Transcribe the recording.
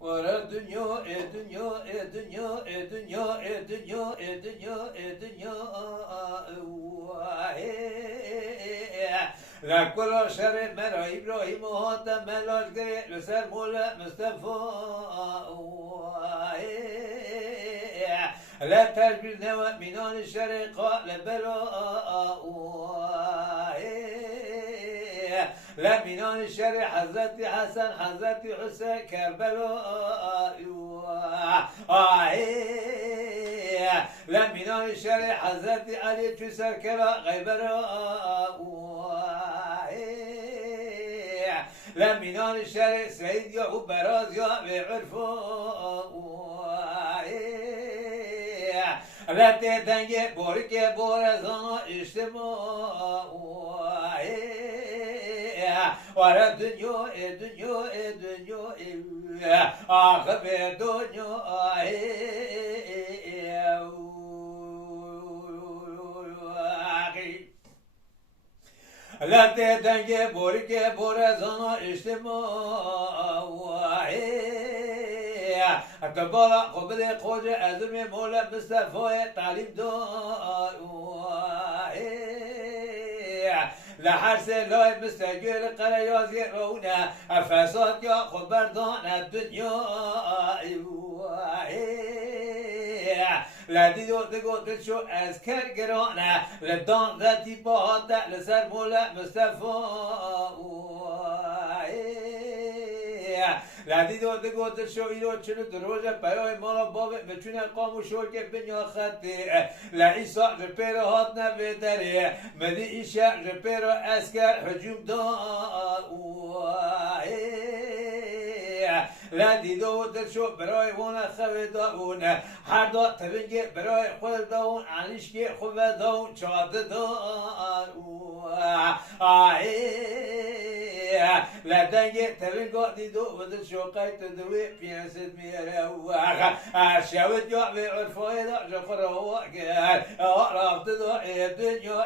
ورا دنیا دنیا دنیا دنیا دنیا دنیا دنیا لکل شر مرا ابراهیم هاتم ملاش گره لسر مولا مصطفى لا تجبر نوى منان الشر قال بلا لا منان الشر حضرت حسن حضرت حسين كربلاء لا منان الشر حضرت علي تسر كلا غيبراء لا منان الشر سيد يعقوب براز يا بعرفاء لا تتنجي بورك بورزانا اجتماع ورا دنیا دنیا دنیا آخر دنیا لا تدنگ بوری که برزانا اجتماع تبارا قبل قوج ازم مولا مصطفى تعلیم دار لحرس لای مستقل قریازی رونه فساد یا خبردان الدنیا لدید و دگوتل شو از کرگرانه لدان ذاتی باهاته لسر مولا مصطفى لدید و دگوتل شو ایرو چلو دروجه پیای مالا بابه مچونه قامو شو که بنیا خطی لعیسا جپیر هات نبیدره مدی ایشه جپیر اسکر حجوم دان لدید و دل شو برای وانا خوی داون هر دا تبنگی برای خود داون عنیشکی خوب داون چاده دان لدنگی تبنگا دیدو و دل شو قیت دوی پیانست میره شوید یا به عرفای دا جفر هوا گر رفت دا دنیا